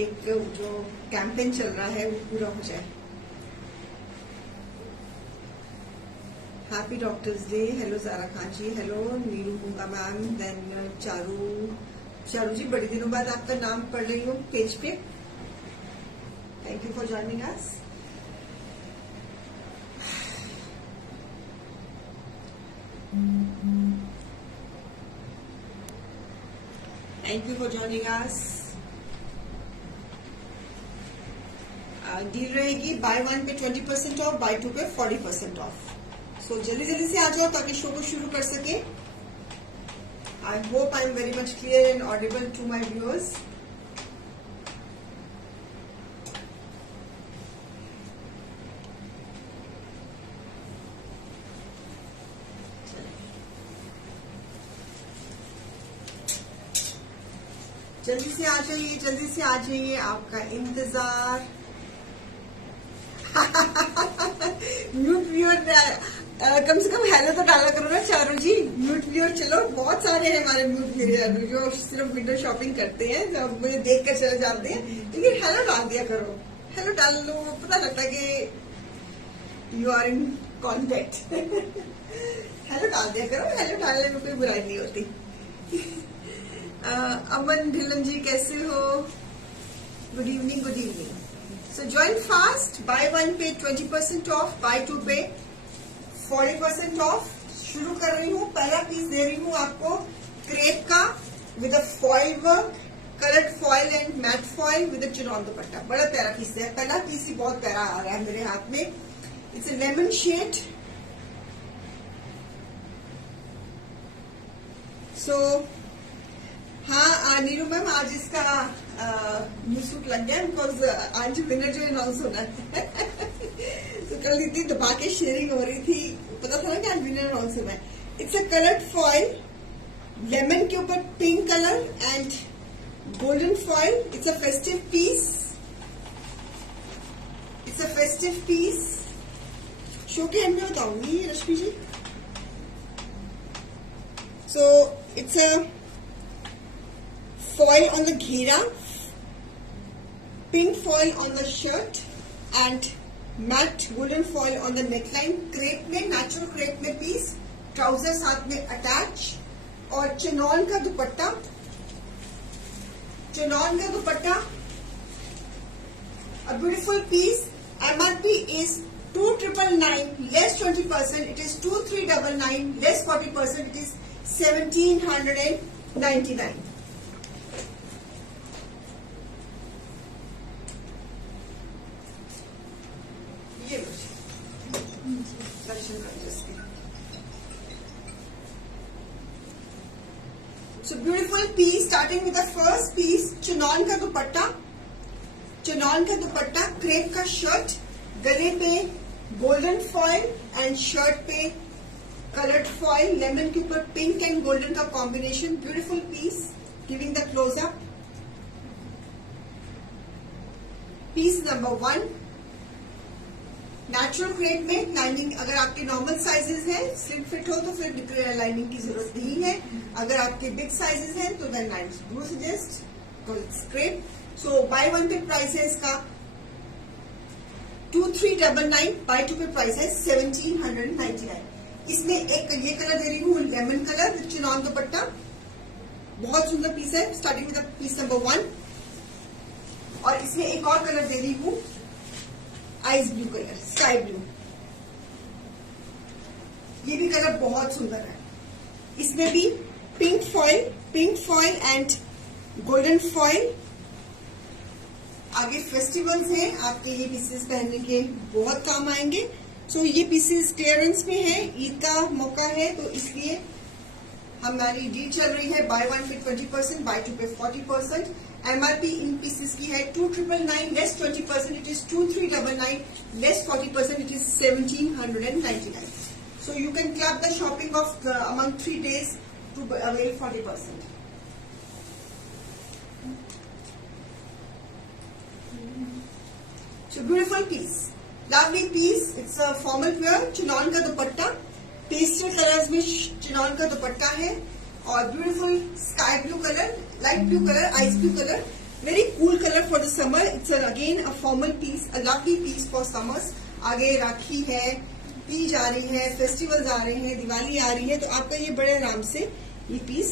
एक जो कैंपेन चल रहा है वो पूरा हो जाए। Happy doctors day. Hello Zara Khan ji, hello Neeru Gunga ma'am, then Charu ji, बड़े दिनों बाद आपका नाम पढ़ रही हूँ पेज पे। Thank you for joining us. Thank you for joining us. Deal रहेगी बाय 1 पे 20% ऑफ, बाय 2 पे 40% ऑफ। सो जल्दी जल्दी से आ जाओ ताकि शो को शुरू कर सके। I hope I am very much clear and audible to my viewers. जल्दी से आ जाइए, जल्दी से आ जाइए, आपका इंतजार। म्यूट व्यूअर कम से कम हेलो तो डाला करो ना चारू जी। म्यूट व्यूअर चलो, बहुत सारे हैं हमारे म्यूट व्यूअर जो सिर्फ विंडो शॉपिंग करते हैं, जो मुझे देख कर चले जाते हैं, लेकिन हेलो डाल दिया करो। हेलो डाल लो, पता लगता है कि you are in contact. Hello डाल दिया करो, हेलो डालने में कोई बुराई नहीं होती। अमन ढिल्लन जी कैसे हो? Good evening, good evening. So join fast. Buy 1 पे 20% ऑफ, बाय 2 पे 40% ऑफ। शुरू कर रही हूँ, पहला पीस दे रही हूँ आपको क्रेप का with a foil work, coloured foil and matte foil with a chiffon dupatta. बड़ा प्यारा पीस है, पहला पीस ही बहुत प्यारा आ रहा है मेरे हाथ में। It's a lemon shade. So हाँ नीरू मैम, आज इसका न्यू सूट लग गया बिकॉज आज विनर जो अनाउंस होना है। तो कल इतनी दबा के शेयरिंग हो रही थी, पता था ना कि आज विनर अनाउंस होना है। It's a coloured foil, lemon के ऊपर pink colour and golden foil. It's a festive piece, it's a festive piece. Show के एंड में बताऊंगी Rashmi ji. So it's a foil on the घेरा, pink foil on the shirt and matte golden foil on the neckline। Crepe में, natural crepe में piece, trouser साथ में attach और chinon का दुपट्टा। चिनॉन का दुपट्टा, a beautiful piece। MRP is 2,999 less 20%, it is 2,399 less 40%, it is 1,799। So beautiful piece, starting with the first piece, chinon का dupatta. Chinon का दुपट्टा, crepe का शर्ट, गले पे गोल्डन फॉइल एंड शर्ट पे कलर्ड फॉइल, लेमन के ऊपर pink and golden का combination. Beautiful piece, giving the close up. Piece number 1, natural crepe में लाइनिंग। अगर आपके नॉर्मल साइजेस हैं, स्लिम फिट हो तो फिर लाइनिंग की जरूरत नहीं है। अगर आपके बिग साइजेस हैं तो then I do suggest because it's crepe. So buy 1 पे प्राइस है इसका 2,399, बाय 2 पे प्राइस है 1,799। इसमें एक ये कलर दे रही हूँ, लेमन कलर विद चिनॉन दुपट्टा। बहुत सुंदर पीस है, स्टार्टिंग विद पीस नंबर 1। और इसमें एक और कलर दे रही हूँ, ice blue colour, sky blue. ये भी कलर बहुत सुंदर है। इसमें भी pink foil and golden foil. आगे फेस्टिवल्स हैं, आपके ये पीसेस पहनने के बहुत काम आएंगे। सो ये पीसेस क्लियरेंस में है, ईद का मौका है, तो इसलिए हमारी डील चल रही है बाय 1 पे 20%, बाय 2 पे 40%। MRP इन पीसेस की है 2,999 less 20%, it is 2,399 less 40%, it is 1,799। So you can club the shopping of among 3 days to avail 40%. So beautiful piece, lovely piece. It's a formal wear, chinon का दुपट्टा, pastel colours में chinon का दुपट्टा है और beautiful sky blue colour, light blue colour, ice blue colour Very cool color for the summer. It's again a formal piece, a lovely piece for summers. आगे राखी है, तीज आ रही है, festivals आ रहे हैं, दिवाली आ रही है, तो आपका ये बड़े आराम से ये पीस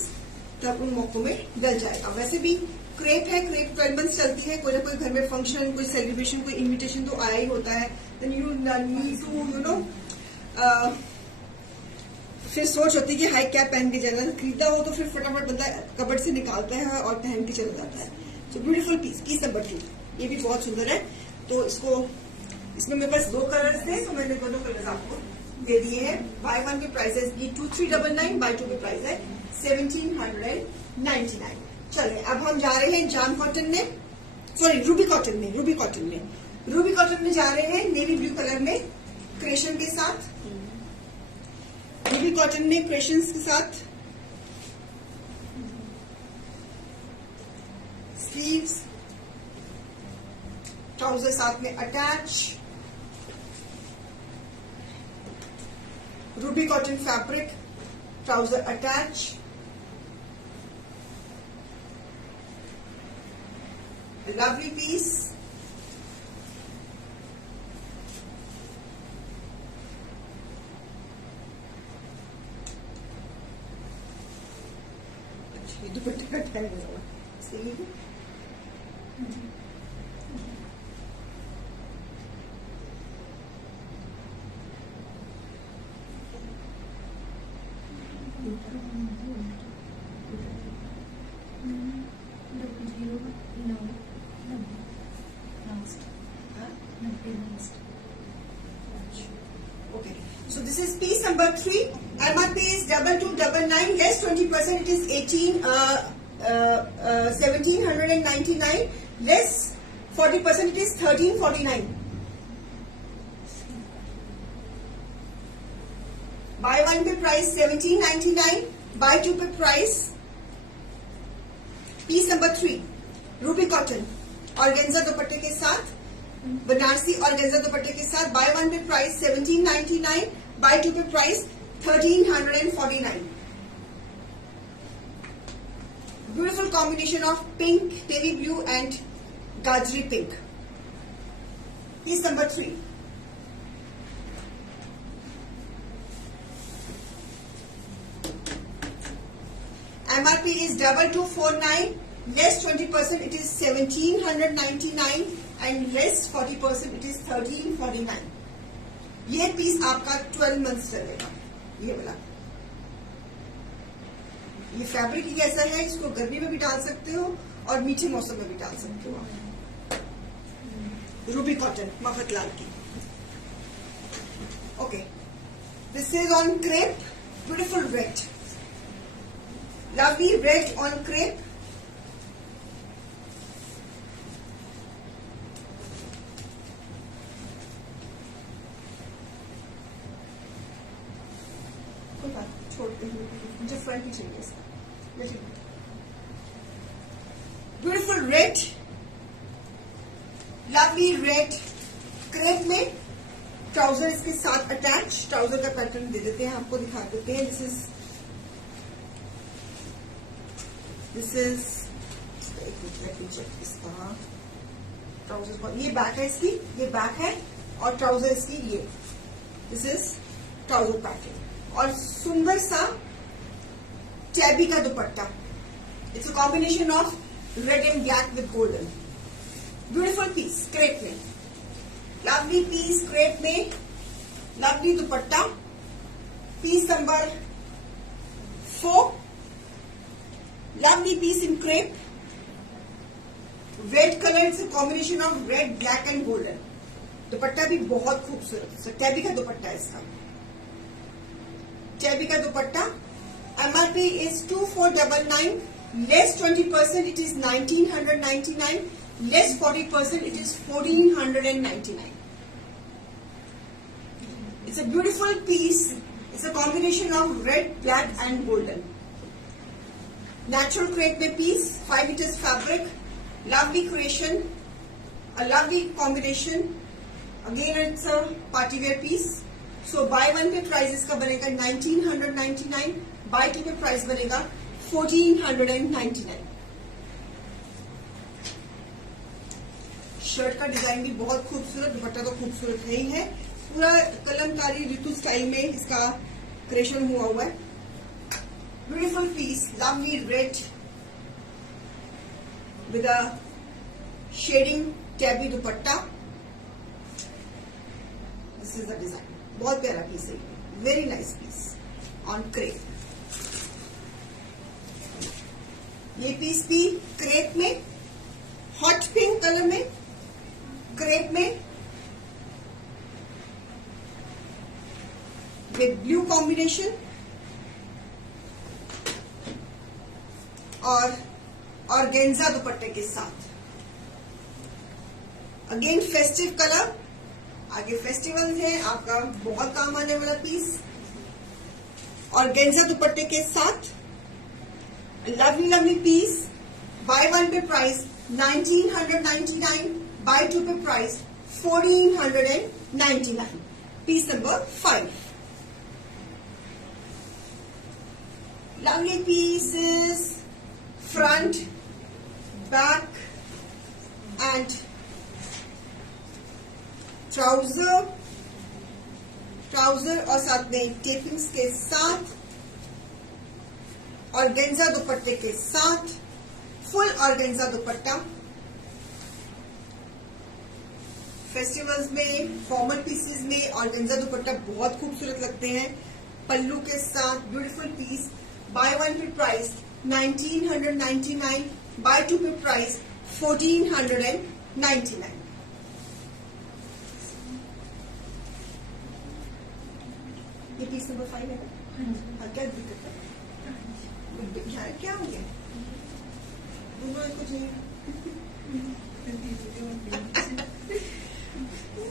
तब उन मौकों में डल जाएगा. वैसे भी क्रेप है, क्रेप 12 मंथ चलती है. कोई ना कोई घर में फंक्शन, कोई सेलिब्रेशन, कोई इन्विटेशन तो आया ही होता है. Then you need to you know फिर सोच होती है कि हाई कैप पहन के जाना. खरीदा हो तो फिर फटाफट बंदा कबर्ड से निकालता है और पहन के चला जाता है. So beautiful piece, piece number 2. ये भी बहुत सुंदर है. तो इसमें मेरे पास 2 कलर्स थे, तो मैंने दोनों कलर्स आपको दे दिए हैं. बाय 1 के प्राइस है ये 2399, बाय 2 के प्राइस है 1799. चलिए अब हम जा रहे हैं जाम कॉटन में, सॉरी रूबी कॉटन में. रूबी कॉटन में जा रहे हैं नेवी ब्लू कलर में क्रेशन के साथ. रूबी कॉटन में क्रेशंस के साथ स्लीव्स, ट्राउजर साथ में attach. Ruby cotton fabric, trouser attach. Lovely piece. दुपट्टे का टाइम हो रहा सही है. Okay, so this is piece number 3. MRP is 2299, less 20%. It is 1799, less 40%. It is 1349. Buy 1 पे प्राइस 1799, buy 2 पे price. Piece number 3 ruby cotton organza दुपट्टे के साथ, बनारसी ऑर्गेन्जा दुपट्टे के साथ. बाय 1 पे प्राइस 1799, बाय 2 पे price 1349. Beautiful combination of pink, navy blue and गाजरी pink. Piece number 3. MRP is 2249, less 20% it is 1799 and less 40% it is 1349. ये पीस आपका 12 मंथ्स चलेगा. ये वाला ये फैब्रिक ही कैसा है, इसको गर्मी में भी डाल सकते हो और मीठे मौसम में भी डाल सकते हो. रूबी कॉटन मफतलाल की. Okay, this is on crepe. Beautiful red, lovely red on crepe. कोई बात छोड़ते हैं, मुझे फ्रंट ही चाहिए इसका. Beautiful red, lovely red crepe में. ट्राउजर इसके साथ अटैच. ट्राउजर का पैटर्न दे देते हैं, आपको दिखा देते हैं. This is let me check इसका ट्राउजर. ये बैक है इसकी, ये बैक है और ट्राउजर इसकी ये. दिस इज ट्राउजर पैटर्न और सुंदर सा टैबी का dupatta. It's a combination of red and black with golden. Beautiful piece crepe में. लवली पीस क्रेप में, lovely dupatta. Piece number 4. Lovely piece in crepe. Red color, it's a combination of red, black and golden. दुपट्टा भी बहुत खूबसूरत. Tabby का दुपट्टा है इसका. Tabby का दुपट्टा. MRP is 2499, less 20% it is 1999, less 40% it is 1499. It's a beautiful piece. It's a combination of red, black and golden. Natural crepe में piece, 5 meters fabric, lovely creation, a lovely combination. Again it's a party wear piece. So buy 1 पे price इसका बनेगा 1999, buy 2 पे price बनेगा 1499. Shirt का design भी बहुत खूबसूरत, दुपट्टा तो खूबसूरत है ही है। पूरा कलमकारी ऋतु स्टाइल में इसका क्रिएशन हुआ हुआ है। Beautiful piece, lovely red with a shading tabby dupatta. This is the design, बहुत प्यारा पीस है, very nice piece on crepe. ये पीस भी क्रेप में, हॉट पिंक कलर में, क्रेप में विद ब्लू कॉम्बिनेशन और ऑर्गेन्जा दुपट्टे के साथ। अगेन फेस्टिव कलर, आगे फेस्टिवल है, आपका बहुत काम आने वाला पीस। ऑर्गेन्जा दुपट्टे के साथ lovely lovely piece. Buy one pay price 1999, buy two pay price 1499। Piece number 5। Lovely pieces, front, back and trouser और साथ में टेपिंग्स के साथ, ऑर्गेन्जा दुपट्टे के साथ, फुल ऑर्गेन्जा दुपट्टा। फेस्टिवल्स में, फॉर्मल पीसेस में ऑर्गेन्जा दुपट्टा बहुत खूबसूरत लगते हैं। पल्लू के साथ beautiful piece. Buy one pay price 1999, buy two pay price 1499। ये पीस नंबर 5 है ना? क्या दिक्कत है? क्या हो गया? दोनों को चाहिए।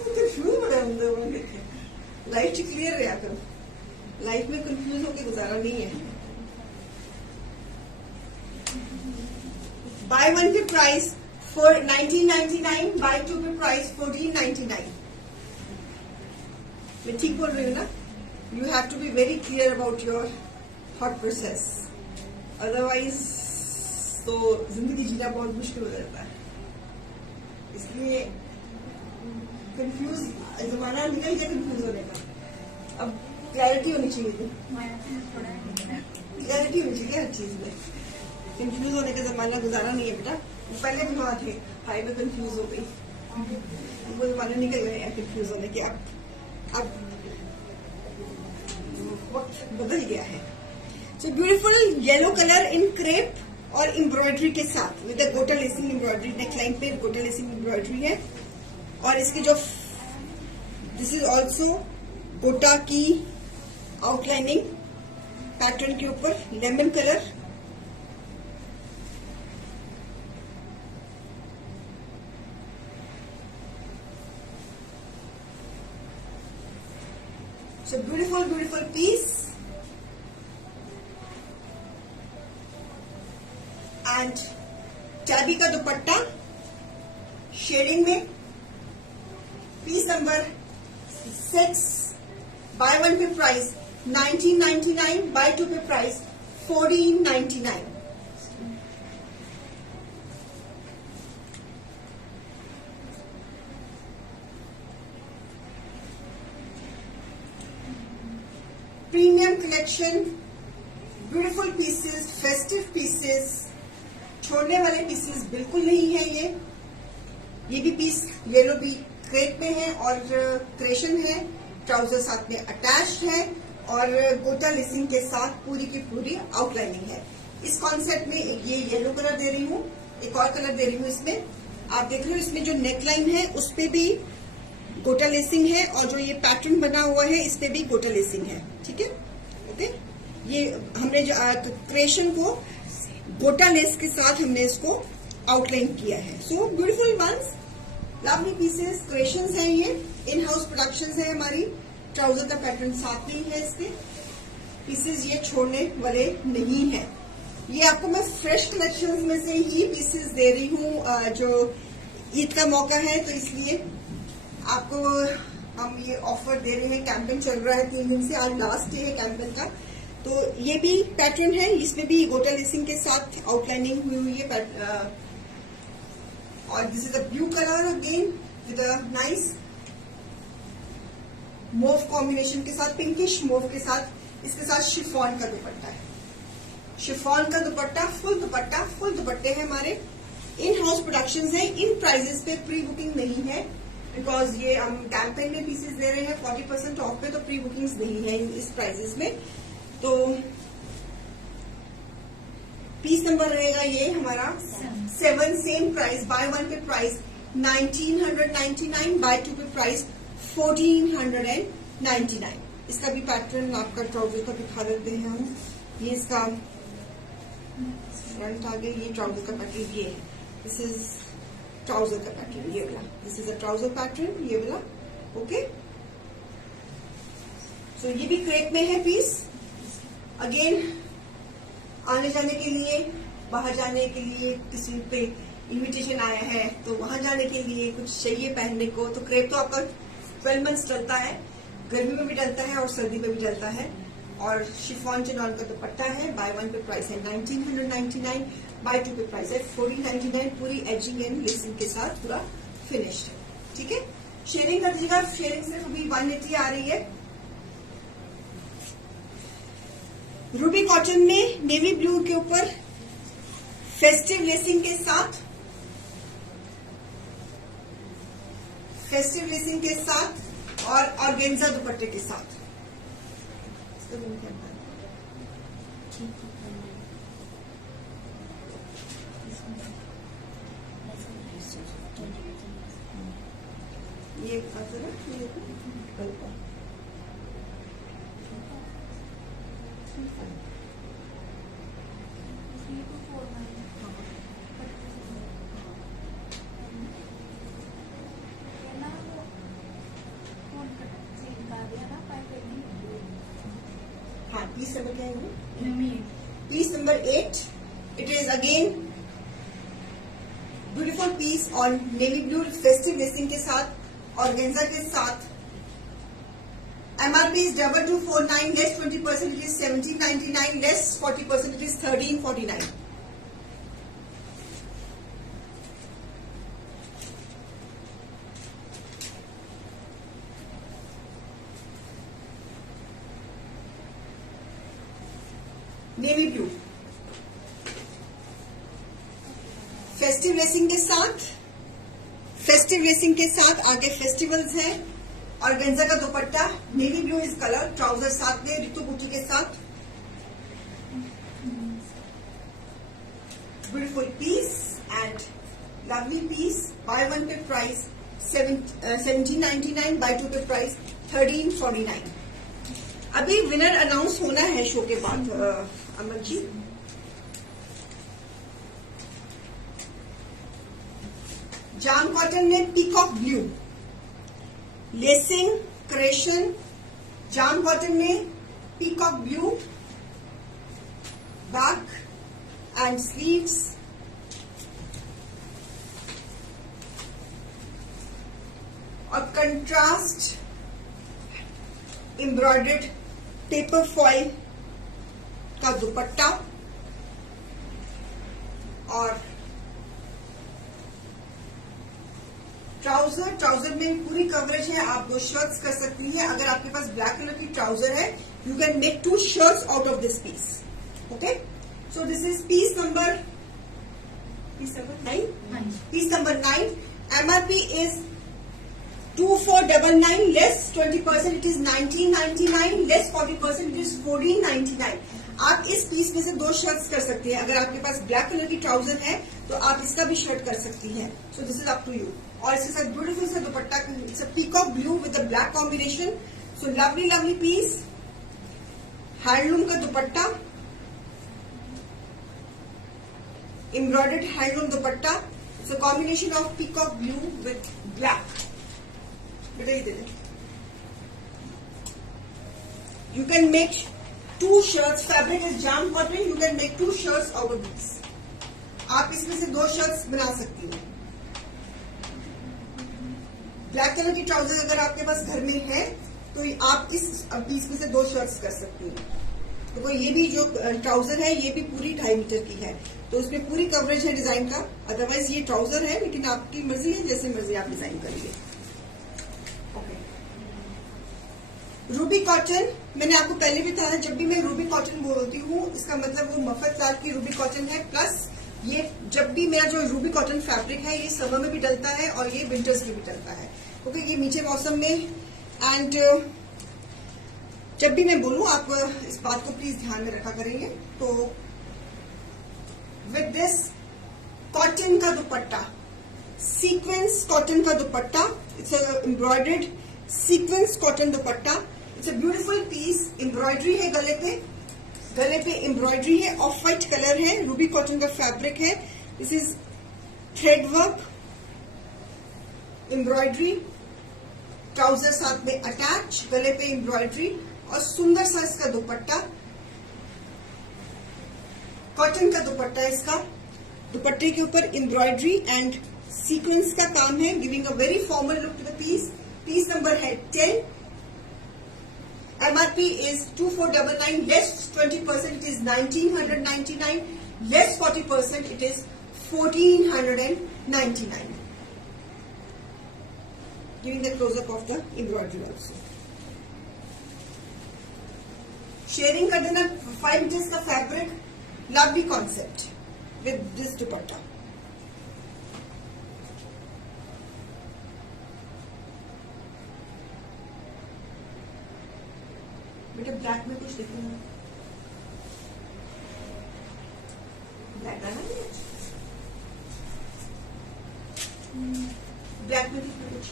कंफ्यूज बड़ा अंदर। लाइफ क्लियर रहा करो, लाइफ में कंफ्यूज होकर गुजारा नहीं है। Bye one pay price 1999, buy two pay price 1499। मैं ठीक बोल रही हूँ ना? You have to be very clear about your thought process. Otherwise, तो जिंदगी जीना बहुत मुश्किल हो जाता है। इसलिए कंफ्यूज जमाना निकल गया कंफ्यूज होने का। अब क्लैरिटी होनी चाहिए थी, क्लैरिटी होनी चाहिए हर चीज में। कंफ्यूज होने का जमाना गुजारा नहीं है बेटा। पहले भी वहां थे, हाई में कंफ्यूज हो गई, वो जमाने निकल गए हैं कंफ्यूज होने के। अब वक्त बदल गया है। सो ब्यूटीफुल येलो कलर इन क्रेप और एम्ब्रॉयडरी के साथ विद गोटा लेसिंग एम्ब्रॉयडरी। नेकलाइन पे गोटा लेसिंग एम्ब्रॉयडरी है और इसकी जो दिस इज ऑल्सो गोटा की आउटलाइनिंग पैटर्न के ऊपर lemon colour. So beautiful, beautiful piece. And tabby का दुपट्टा शेडिंग में। Piece number 6। Buy one pay price 1999, buy two pay price 1499। Premium collection, beautiful pieces, festive pieces, छोड़ने वाले पीसेस बिल्कुल नहीं है ये भी पीस येलो भी क्रेप में है और क्रेशन है। ट्राउजर साथ में अटैच्ड है और गोटा लेसिंग के साथ पूरी की पूरी आउटलाइनिंग है। इस कॉन्सेप्ट में ये येलो कलर दे रही हूँ, एक और कलर दे रही हूँ इसमें। आप देख रहे हो इसमें जो नेकलाइन है उस पे भी गोटा लेसिंग है और जो ये पैटर्न बना हुआ है इस पे भी गोटा लेसिंग है। ठीक है, ओके। ये हमने जो क्रिएशन को गोटा लेस के साथ हमने इसको आउटलाइन किया है। So beautiful ones, lovely pieces, creations हैं ये, इन हाउस प्रोडक्शंस है हमारी। ट्राउजर का पैटर्न साथ में ही है इसके। पीसेस ये छोड़ने वाले नहीं है। ये आपको मैं फ्रेश कलेक्शंस में से ही पीसेस दे रही हूँ, जो ईद का मौका है तो इसलिए आपको हम ये ऑफर दे रहे हैं। कैंपेन चल रहा है 3 दिन से, आज लास्ट डे है कैंपेन का। तो ये भी पैटर्न है, इसमें भी गोटा लेसिंग के साथ आउटलाइनिंग हुई है। और this is a blue colour again with a nice mauve combination के साथ, पिंकिश मोव के साथ। इसके साथ शिफॉन का दुपट्टा है, शिफॉन का दुपट्टा, फुल दुपट्टे हैं हमारे। इन हाउस प्रोडक्शन है, इन प्राइजेस पे प्री बुकिंग नहीं है, बिकॉज ये हम कैंपेन में पीसेस दे रहे हैं 40% ऑफ पे, तो प्री बुकिंग्स नहीं है इस प्राइजेस में। तो पीस नंबर रहेगा ये हमारा 7, सेम प्राइस, बाय 1 पे प्राइस 1999, बाय 2 पे प्राइस 1499। इसका भी पैटर्न आपका ट्राउजर का दिखा देते हैं हम। ये इसका फ्रंट आगे, ये ट्राउजर का पैटर्न ये है। दिस इज ट्राउजर का पैटर्न, ये वाला, this is a trouser pattern, ये वाला। ओके, सो ये भी क्रेप में है पीस। अगेन आने जाने के लिए, बाहर जाने के लिए, किसी पे इनविटेशन आया है तो वहां जाने के लिए कुछ चाहिए पहनने को, तो क्रेप तो आपका 12 मंथ्स डलता है, गर्मी में भी डलता है और सर्दी में भी डलता है। और शिफॉन चिनॉन का दुपट्टा है, बाय 1 पे प्राइस है 1999, बाय 2 पे प्राइस है 1499। पूरी एजिंग एंड लेसिंग के साथ पूरा फिनिश्ड है। ठीक है, शेयरिंग कर दीजिएगा, शेयरिंग सिर्फ अभी 180 आ रही है। रूबी कॉटन में नेवी ब्लू के ऊपर फेस्टिव लेसिंग के साथ, फेस्टिव लेसिंग के साथ और ऑर्गेन्जा दुपट्टे के साथ। ये हाँ, पीस नंबर क्या है? Piece number 8। It is again beautiful piece on navy blue festive lacing के साथ, ऑर्गेन्जा के साथ। MRP is 2249, less 20% it is 1799, less 40% it is 1349. Navy blue festive lacing के साथ, फेस्टिव लेसिंग के साथ आगे फेस्टिवल्स है। ऑर्गेन्जा का dupatta, navy blue is colour, trouser साथ में रितु बूटी के साथ। Beautiful piece and lovely piece. Buy 1 पे प्राइस 1799, बाय 2 पे प्राइस 1349। अभी विनर अनाउंस होना है शो के बाद अमन जी। जाम कॉटन में पीकॉक ब्लू लेसिंग क्रेशन, जाम कॉटन में peacock blue back and sleeves. और कंट्रास्ट एम्ब्रॉयडर्ड पेपर फॉइल का दुपट्टा और ट्राउजर। ट्राउजर में पूरी कवरेज है, आप 2 शर्ट्स कर सकती हैं। अगर आपके पास ब्लैक कलर की ट्राउजर है, you can make 2 shirts out of this piece. Okay, so this is piece number 9। Piece number 9। MRP is 2499, less 20% it is 1999, less 40% it is 1499। आप इस पीस में से 2 शर्ट्स कर सकते हैं। अगर आपके पास ब्लैक कलर की ट्राउजर है तो आप इसका भी शर्ट कर सकती हैं। So this is up to you. और इसके साथ ब्यूटीफुल सा dupatta, it's a peacock blue with a black combination. So lovely lovely piece, handloom का dupatta, embroidered handloom dupatta. It's a combination of peacock blue with black. You can make 2 shirts. Fabric is jam cotton. You can make 2 shirts out of these. आप इसमें से 2 shirts बना सकती हैं। Black colour की trouser अगर आपके पास घर में है तो आप इस पीस में से 2 शर्ट्स कर सकती हैं। तो ये भी जो ट्राउजर है ये भी पूरी 2.5 मीटर की है, तो उसमें पूरी कवरेज है डिजाइन का। अदरवाइज ये ट्राउजर है, लेकिन आपकी मर्जी है, जैसे मर्जी आप डिजाइन करिए। रूबी कॉटन, मैंने आपको पहले भी बताया, जब भी मैं रूबी कॉटन बोलती हूँ इसका मतलब वो मफत क्लाथ की रूबी कॉटन है। प्लस ये जब भी मेरा जो रूबी कॉटन फैब्रिक है ये समर में भी डलता है और ये विंटर्स में भी डलता है, क्योंकि ये मीठे मौसम में। एंड जब भी मैं बोलूं आप इस बात को प्लीज ध्यान में रखा करेंगे। तो विद दिस कॉटन का दुपट्टा, सीक्वेंस कॉटन का dupatta, it's embroidered sequence cotton dupatta, it's a beautiful piece. Embroidery है गले पे एम्ब्रॉयडरी है, ऑफ व्हाइट कलर है, रूबी कॉटन का फैब्रिक है। This is thread work, embroidery, trouser साथ में अटैच, गले पे एम्ब्रॉयडरी और सुंदर सा इसका दुपट्टा, कॉटन का दुपट्टा। इसका दुपट्टे के ऊपर एम्ब्रॉयडरी एंड सीक्वेंस का काम है, giving a very formal look to the piece. Piece number है 10। MRP is 2499, less 20% it is 1999, less 40% it is 1499. Giving the close up of the embroidery also. Sharing कर देना 5 meters का fabric, lovely concept with this dupatta. बेटा black में कुछ देखो ना, black आना नहीं, ब्लैक में देखो कुछ।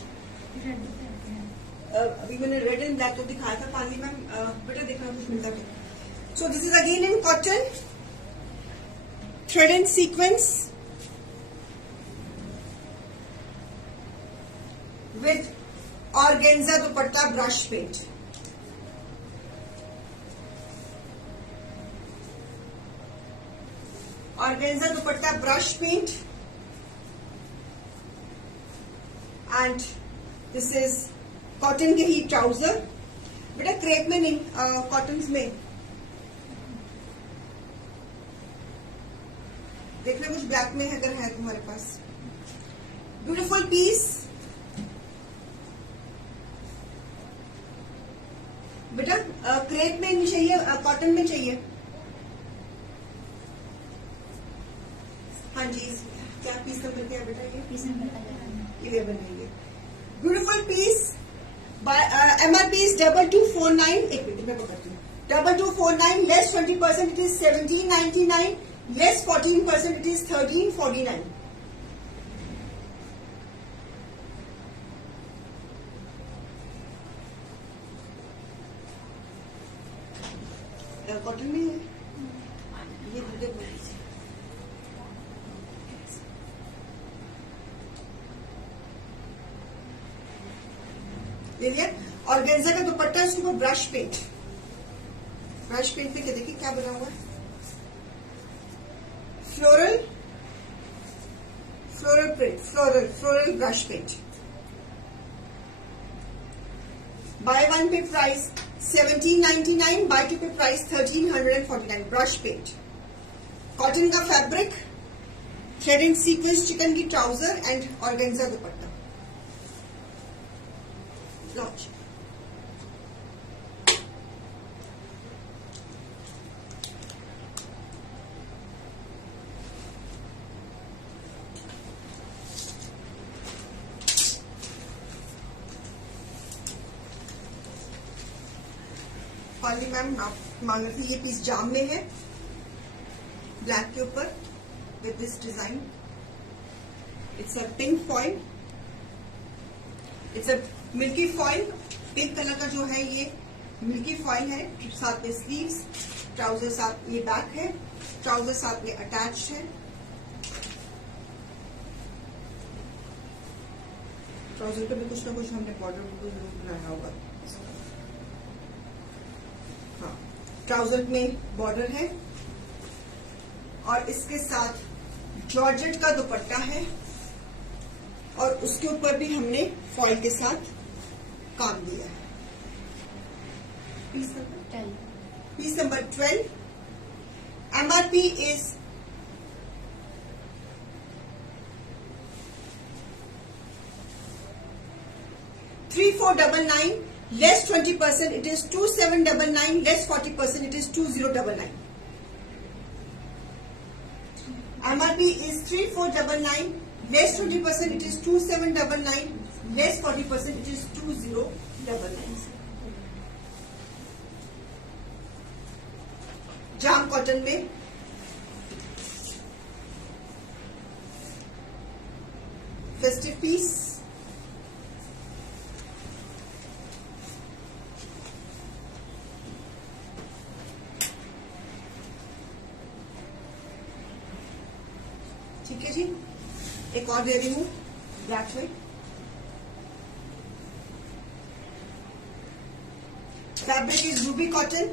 अभी मैंने रेड एंड ब्लैक तो दिखाया था पानी में, बेटा देखना कुछ मिलता है। So this is again in cotton, thread and sequence with organza dupatta, brush paint. Organza dupatta, brush paint, and this is cotton के ही ट्राउजर। बेटा क्रेप में नहीं, कॉटन में देखना कुछ ब्लैक में अगर है तुम्हारे पास। ब्यूटीफुल पीस बेटा, क्रेप में नहीं चाहिए, कॉटन में चाहिए। हाँ जी, क्या पीस नंबर क्या बेटा? ये पीस नंबर 11 है ये। Beautiful piece, MRP is 2249। एक मिनट मैं पकड़ती हूँ। 2249, less 20% it is 1799, less 14% it is 1349। Cotton में है ये, देखो ले लिया। ऑर्गेन्जा का दुपट्टा, इसके ऊपर ब्रश पेंट, ब्रश पेंट पे क्या देखिए क्या बना हुआ है, floral print, floral brush paint. Buy 1 पे प्राइस 1799, बाय 2 पे प्राइस 1349। ब्रश पेंट, कॉटन का fabric, thread and sequence chikan की trouser and organza dupatta. Launch finally ma'am आप मांग रही थी, ये पीस जाम में है, ब्लैक के ऊपर with this design. It's a pink foil, it's a milky foil, pink colour का जो है ये मिल्की फॉइल है। साथ में स्लीव्स, ट्राउजर साथ, ये बैक है, ट्राउजर साथ में अटैच्ड है। ट्राउजर पे भी कुछ ना कुछ हमने बॉर्डर जरूर बनाया होगा। हाँ, ट्राउजर में बॉर्डर है और इसके साथ जॉर्जेट का दुपट्टा है और उसके ऊपर भी हमने फॉइल के साथ काम दिया है। Piece number 12. MRP is 3499 less 20%, it is 2799 less 40%, it is 2099. MRP is 3499 less 20%, it is 2799 less 40%, it is 2099. Jam cotton में फेस्टिव पीस, ठीक है जी। एक और दे रही हूं ब्लैक में। Fabric is Ruby cotton,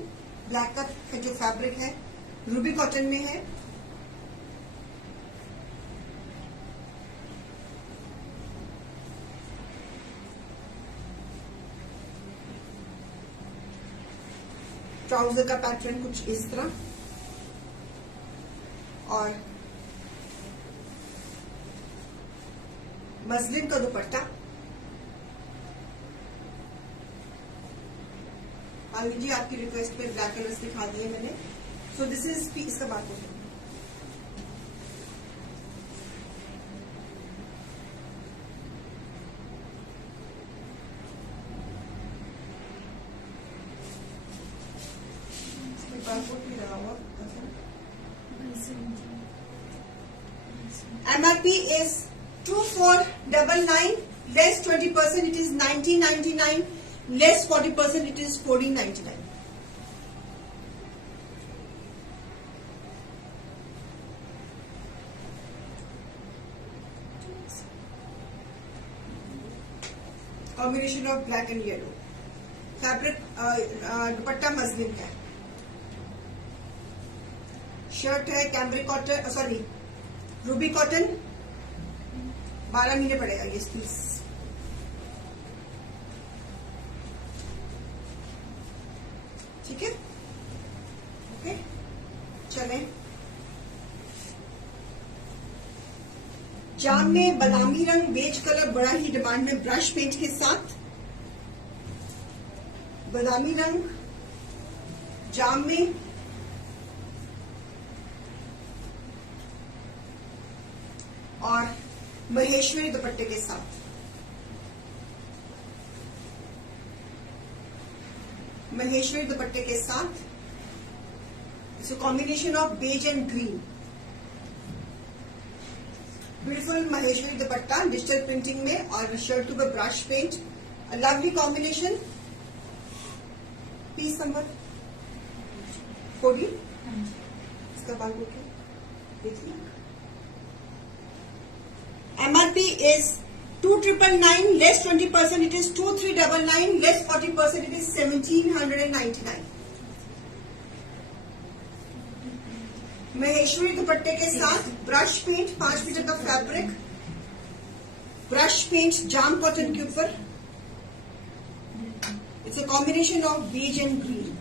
black का जो फैब्रिक है रूबी कॉटन में है। ट्राउजर का पैटर्न कुछ इस तरह और मसलिन का दुपट्टा। आलू जी आपकी रिक्वेस्ट पे ब्लैक कलर्स दिखा दिए मैंने। सो दिस इज पीस का बात है। MRP is 2499 less 20%, it is 1999 less 40%, it is 1499. Combination of black and yellow. Fabric dupatta muslin का है। शर्ट है cambric cotton, sorry Ruby cotton. 12 महीने पड़ेगा ये पीस। ठीक है, ओके चलें। जाम में बादामी रंग बेज कलर बड़ा ही डिमांड में, ब्रश पेंट के साथ बादामी रंग जाम में। और महेश्वरी दुपट्टे के साथ। महेश्वरी दुपट्टे के साथ it's a combination of beige and green. Beautiful Maheshwari dupatta digital printing में और shirt to the brush paint. Lovely combination. Piece number 40। इसका बाल को देखिए। MRP is 2999 less 20%, it is 2399 less 40%, it is 1799. Maheshwari दुपट्टे के साथ ब्रश पेंट 5 मीटर का फैब्रिक, ब्रश पेंट जाम कॉटन के ऊपर। It's a combination of beige and green.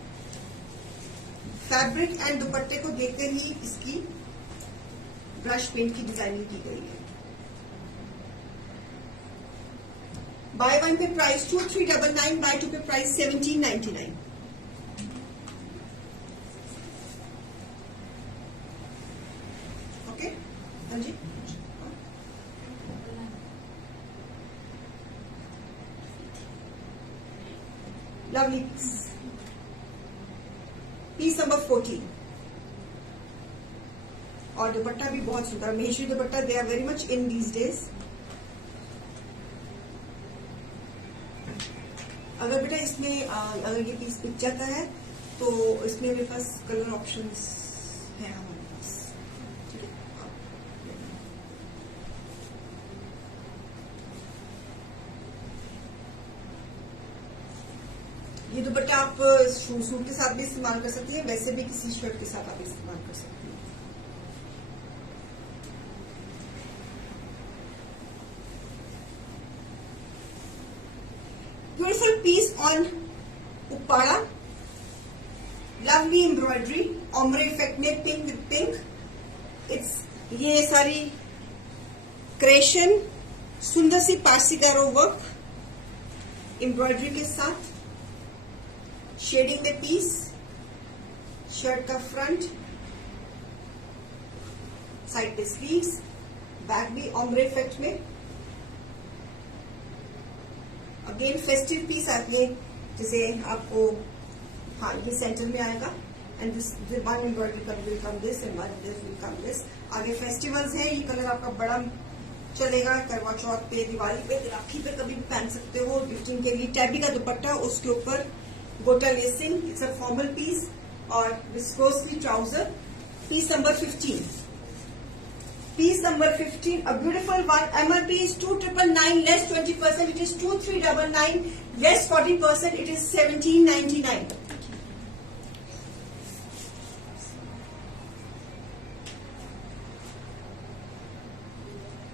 Fabric and दुपट्टे को देखते ही इसकी ब्रश पेंट की डिजाइनिंग की गई है। Bye one pay price 2399, bye two pay price 1799। Okay हाँ जी। Lovely piece number 14। और दुपट्टा भी बहुत सुंदर, Maheshwari dupatta, they are very much in these days. अगर बेटा इसमें अगर ये पीस बिक जाता है तो इसमें मेरे पास कलर ऑप्शंस हैं हमारे पास। ठीक है, ये दुपट्टा आप सूट के साथ भी इस्तेमाल कर सकती हैं, वैसे भी किसी शर्ट के साथ आप इस्तेमाल कर सकती हैं। Beautiful piece on Uppada lovely embroidery, ombre effect में पिंक विद पिंक. इट्स ये सारी क्रेशन, सुंदर सी पार्सिकारो वर्क एम्ब्रॉयडरी के साथ, शेडिंग में पीस, शर्ट का फ्रंट, साइड पे स्लीव्स, बैक भी ऑम्ब्रे इफेक्ट में. अगेन फेस्टिव पीस आती, जैसे आपको, हाँ ये सेंटर में आएगा and this one embroidery will come this and one this will come this. आगे फेस्टिवल्स हैं, ये कलर आपका बड़ा चलेगा करवा चौथ पे, दिवाली पे, राखी पे कभी भी पहन सकते हो गिफ्टिंग के लिए. टैबी का दुपट्टा, उसके ऊपर gota lacing, it's a formal piece और विस्कोसली trouser. Piece number 15. Piece number 15, a beautiful one. MRP is 2,999 less 20%. It is 2,399 less 40%. It is 1,799.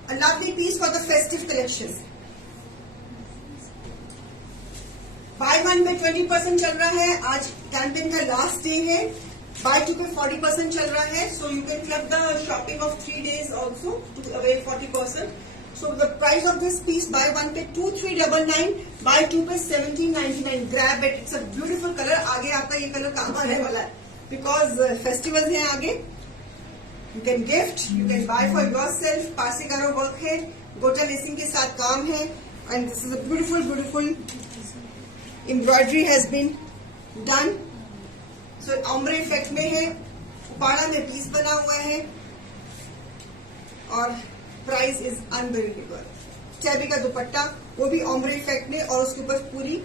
A lovely piece for the festive collection. Buy one में 20% चल रहा है. आज कैंपेन का last day है. Bye 2 पे 40% चल रहा है. So you can club the shopping of 3 days also to avail 40%. So the price of this piece buy 1 pay 2,399, buy 2 pay 1,799. Grab it, it's a beautiful colour. आगे आपका ये colour काम आने वाला है बिकॉज फेस्टिवल है आगे. You can gift, you can buy for yourself. पार्सिकारो वर्क है, गोटा लेसिंग के साथ काम है and this is a beautiful beautiful embroidery has been done. So ombre effect में है, उपाड़ा में पीस बना हुआ है और प्राइस इज अनबिलीवेबल. टैबी का दुपट्टा, वो भी ऑम्ब्रे इफेक्ट में और उसके ऊपर पूरी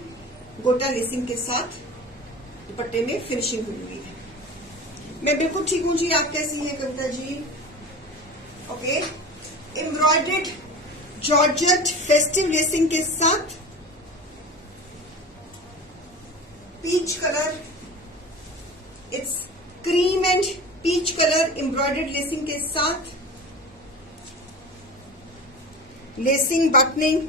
गोटा लेसिंग के साथ दुपट्टे में फिनिशिंग हुई हुई है. मैं बिल्कुल ठीक हूँ जी, आप कैसी हैं Kavita ji? Okay. Embroidered georgette festive lacing के साथ, peach colour, it's cream and peach colour embroidered lacing के साथ, लेसिंग बटनिंग,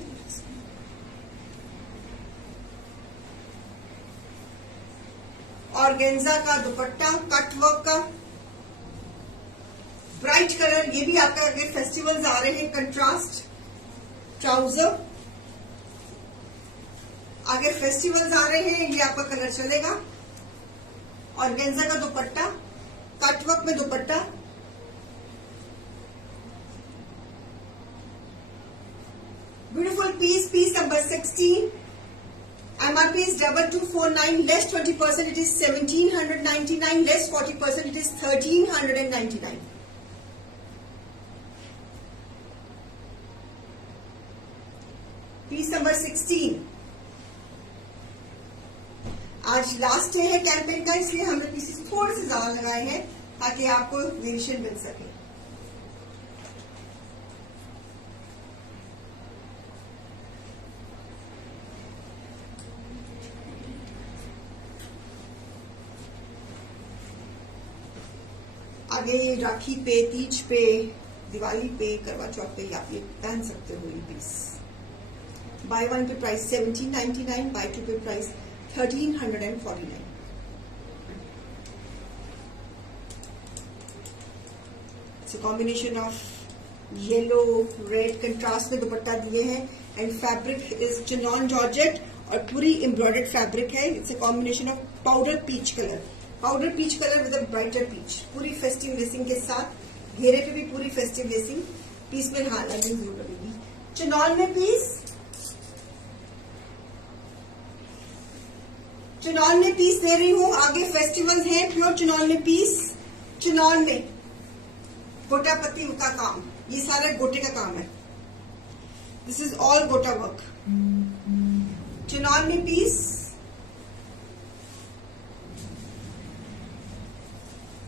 ऑर्गेन्जा का दुपट्टा, कट वर्क का, ब्राइट कलर. ये भी आपका अगर फेस्टिवल्स आ रहे हैं, कंट्रास्ट ट्राउजर. आगे फेस्टिवल्स आ रहे हैं, ये आपका कलर चलेगा. ऑर्गेन्जा का दुपट्टा, कटवर्क में dupatta, beautiful piece. Piece number 16. MRP is 2,249 less 20%. It is 1,799 less 40%. It is 1,399. Piece number 16. आज लास्ट डे है कैंपेन का, इसलिए हमने पीसेस थोड़े से ज्यादा लगाए हैं ताकि आपको वेरिएशन मिल सके. आगे राखी पे, तीज पे, दिवाली पे, करवा चौथ पे आप ये पहन सकते हो ये पीस. बाय 1 पे प्राइस 1,799, बाय 2 पे price 1,349. It's a combination of yellow, red contrast में दुपट्टा दिए हैं and fabric is chiffon georgette और पूरी एम्ब्रॉयडर्ड फैब्रिक है. It's a combination of powder peach colour, powder peach colour with a brighter peach. पूरी festive lacing के साथ, घेरे पे भी पूरी फेस्टिव लेसिंग. पीस में हाँ लाइनिंग जरूर लगेगी. चिनॉन में पीस, चिनॉन में पीस दे रही हूं. आगे फेस्टिवल्स हैं, प्योर चिनॉन में पीस. चिनॉन में गोटा पत्ती का काम, ये सारा गोटे का काम है. दिस इज ऑल गोटा वर्क. चिनॉन में पीस,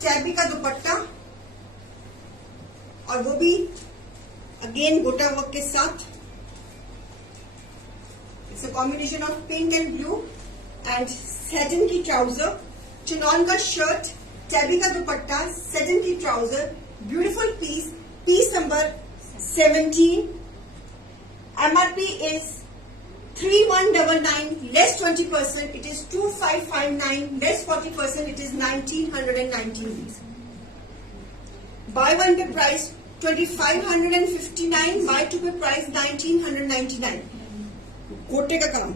टैबी का दुपट्टा और वो भी अगेन गोटा वर्क के साथ. It's a combination of pink and blue and satin की ट्राउजर. चिनॉन का शर्ट, टैबी का दुपट्टा, सैटिन की trouser, beautiful piece. Piece number 17. MRP is 3199 less 20%, it is 2559 less 40%, it is 1919. Buy one पे price 2559, buy two पे price 1999. गोटे का काम,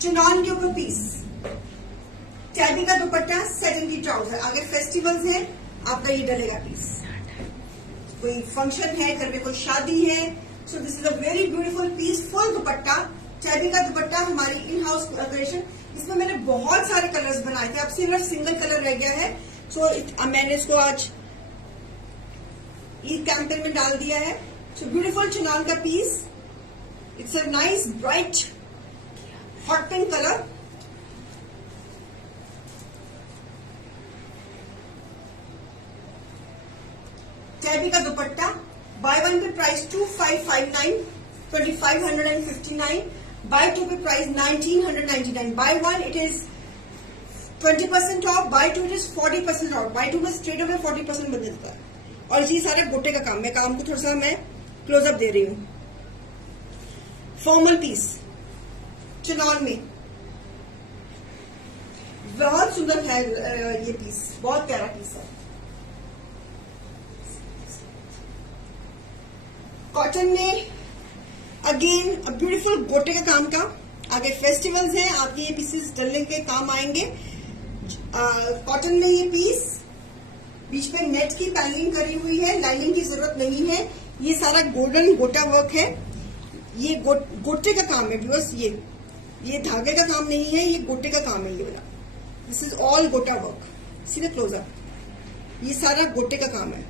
chinon के ऊपर पीस, टैबी का दुपट्टा, 70 ट्राउजर. अगर फेस्टिवल्स है आपका ये डलेगा पीस. कोई फंक्शन है, घर में कोई शादी है, so this is a very beautiful piece. Full dupatta, tabby का दुपट्टा, हमारी इन हाउस क्रिएशन. इसमें मैंने बहुत सारे कलर्स बनाए थे, अब सिर्फ सिंगल कलर रह गया है. सो मैंने इसको आज ईद कैंपेन में डाल दिया है. सो ब्यूटीफुल चिनान का piece. It's a nice bright hot pink colour. Tabby का dupatta, buy one pay price 2559, 2559, buy two pay price 1999. Buy one it is 20% off, buy two it is 40% off. Buy two में straight away 40% बन जाता है. और ये सारे गोटे का काम, मैं काम को थोड़ा सा मैं क्लोजअप दे रही हूं. फॉर्मल पीस चिनॉन में, बहुत सुंदर है ये पीस, बहुत प्यारा पीस है. कॉटन में अगेन ब्यूटीफुल गोटे का काम का. आगे फेस्टिवल्स हैं, आपके ये पीसेस डलने के काम आएंगे. कॉटन में ये पीस बीच में नेट की पैनलिंग करी हुई है, लाइनिंग की जरूरत नहीं है. ये सारा गोल्डन गोटा वर्क है. ये गोटे का काम है व्यूअर्स. ये धागे का काम नहीं है, ये गोटे का काम है. ये वाला दिस इज ऑल गोटा वर्क. सीधे क्लोजअप, ये सारा गोटे का काम है.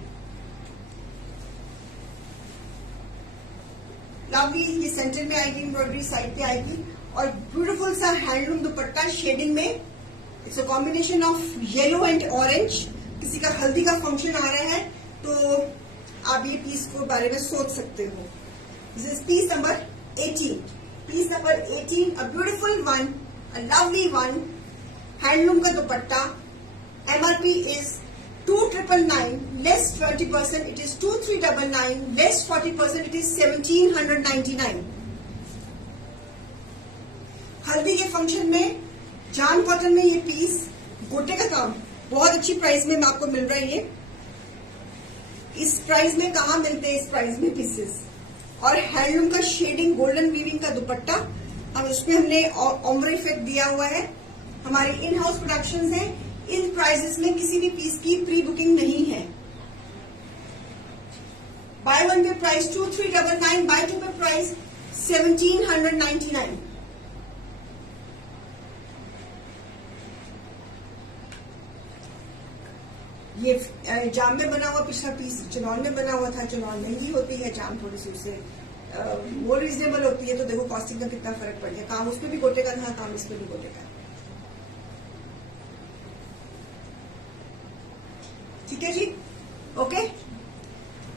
लवली, ये सेंटर में आएगी, एम्ब्रॉयडरी साइड पे आएगी. और ब्यूटीफुल सा हैंडलूम दुपट्टा शेडिंग में. It's a combination of yellow and orange. किसी का हल्दी का फंक्शन आ रहा है तो आप ये पीस को बारे में सोच सकते हो. This is piece number 18. Piece number 18, a beautiful one, a lovely one. Handloom का dupatta. MRP is 2999 less 20%, it is 2399 less 40%, it is 1799. हल्दी के फंक्शन में जान कॉटन में ये पीस, गोटे का काम, बहुत अच्छी प्राइस में आपको मिल रहा है. ये इस प्राइस में कहाँ मिलते हैं, इस प्राइस में पीसेस. और हैंडलूम का शेडिंग, गोल्डन वीविंग का दुपट्टा. अब उसमें हमने ऑम्ब्रे इफेक्ट दिया हुआ है. हमारे इन हाउस प्रोडक्शंस हैं. इन प्राइसेस में किसी भी पीस की प्री बुकिंग नहीं है. Bye one pay price 2399, bye two pay price 1799. ये जाम में बना हुआ पिछला पीस चिनॉन में बना हुआ था. चिनॉन महंगी होती है, जाम थोड़ी सी उससे वो रीजनेबल होती है. तो देखो कॉस्टिंग का कितना फर्क पड़ गया. काम उसमें भी गोटे का था, काम इसमें भी गोटे का. ठीक है जी, ओके.